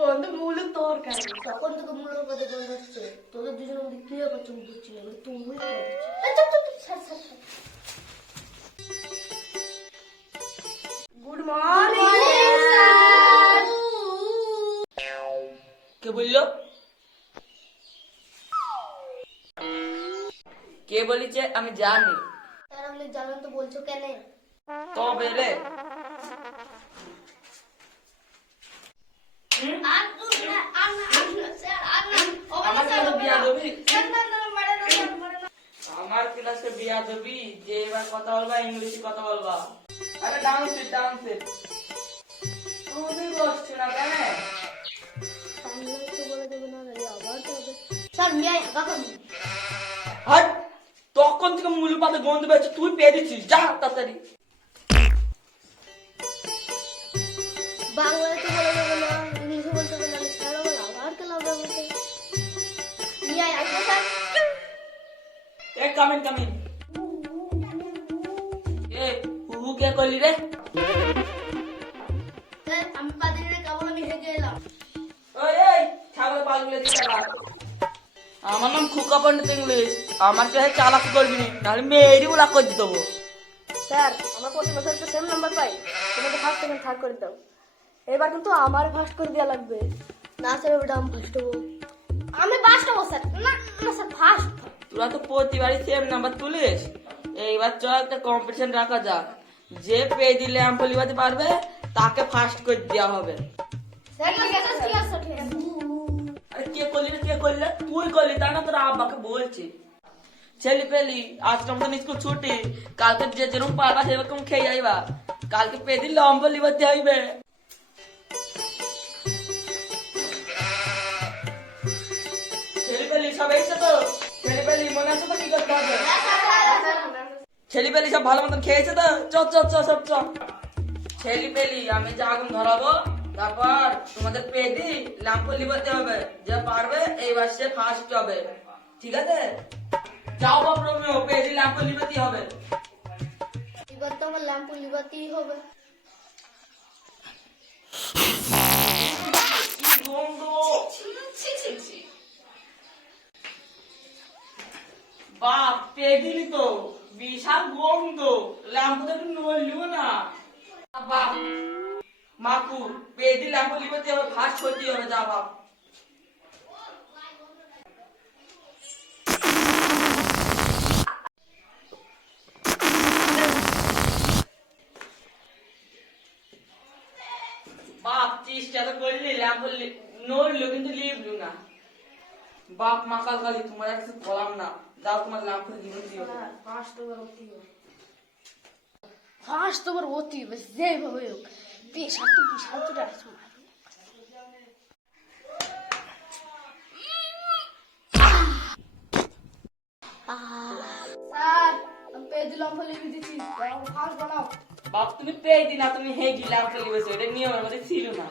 গন্ধ মূলের তরকারি। তখন তোকে মূলের পথে গন্ধ হচ্ছে, তোদের দুজনের মধ্যে ক্লিয়ার পাচ্ছ বুঝছি না, তুমি গুড মর্নিং স্যার। কে বললো? কে বলেছে আমি জানি? স্যার আপনি জানেন তো, বলছো কেন? তো বেলে আমার ক্লাসে বিয়া দেবি যে এবার কথা বলবা ইংলিশে কথা বলবা। আরে ডাউন সিট তুমি বসছো না কেন? বলে দেবে না, আবার হবে। স্যার মিয়াই হাঁকা করুন। হাট, তখন থেকে মূল পাতে গন্ধ পেয়েছি, তুই পেয়ে দিচ্ছিস, যা তাড়াতাড়ি। বাংলায় তো বলে দেবে না, ইংলিশে বলতে হবে না, স্যার আবার কেন হবে আমাকে? মিয়াই আসবো স্যার। কামিন এ হু কে করলি রে? স্যার আমি পাদিনে কেবল আমি হেগে এলাম। এই ছাগল পালগুলো দিতে পার। আমার নাম খুকা পণ্ডিত ইংলিশ, আমার কাছে চালাক করবি না, নাহলে মেয়েরই বলা করে দেবো। স্যার আমরা প্রতি বছর তো সেম নাম্বার পাই, তোমাকে ফার্স্ট সেকেন্ড থার্ড করে দাও। এবার কিন্তু আমার ফার্স্ট করে দেওয়া লাগবে। না স্যার ওটা আমি ফার্স্ট হবো। আমি ফার্স্ট হবো স্যার। না না স্যার ফার্স্ট। তোরা তো প্রতিবারই সেম নাম্বার তুলিস, এইবার চল একটা কম্পিটিশন রাখা যাক, যে পেয়ে দিলে ল্যাম্প লিবাতে পারবে তাকে ফার্স্ট করে দেওয়া হবে। স্যার ঠিক আছে ঠিক আছে ঠিক আছে। আরে কে করলি তুই করলি, তা না তোরা আব্বাকে বলছি। ছেলে পেলি আজকে আমাদের স্কুল ছুটি, কালকে যে যেরকম পারবা সেরকম খেয়ে যাইবা, কালকে পেয়ে দিলে লম্ব লিবাতে হইবে। ছেলে পেলি সব এসে তো, ছেলে পেলি মনে আছে তো কি করতে হবে? ছেলে পেলি সব ভালো মতন খেয়েছে তো, সব চ। ছেলে পেলি আমি যে আগুন ধরাবো, তারপর তোমাদের পেদি ল্যাম্প লিবাতে হবে, যে পারবে এইবার সে ফার্স্ট হবে, ঠিক আছে? যাও বাপ রোমিও, পেদি ল্যাম্প লিবাতে হবে। এবার তো আমার ল্যাম্প লিবাতেই হবে। গন্ধ। বাপ পেদিলি তো বিশাল গন্ধ, ল্যাম্প তো একটু নড়লিও না। বাপ মাকু পেদি ল্যাম্প লিবাতে হবে, ফার্স্ট হতে হবে, যা বাপ। বাপ চেষ্টা তো করলি, ল্যাম্প নড়লো কিন্তু লিখলু না। বাপ মাকাল কালি, তোমার কিছু বললাম না, যাও তোমার ল্যাম্প লিবাতে হবে। ফার্স্ট ওভার অতি ফার্স্ট ওভার অতি যেভাবে হোক বিশাল তো ডাকছো। স্যার আমি পেয়ে দিলাম ফলে দিচ্ছি, ফার্স্ট বানাও। বাপ তুমি পেয়ে দিনা, তুমি হেগি ল্যাম্প লিবেছো, এটা নিয়মের মধ্যে ছিল না।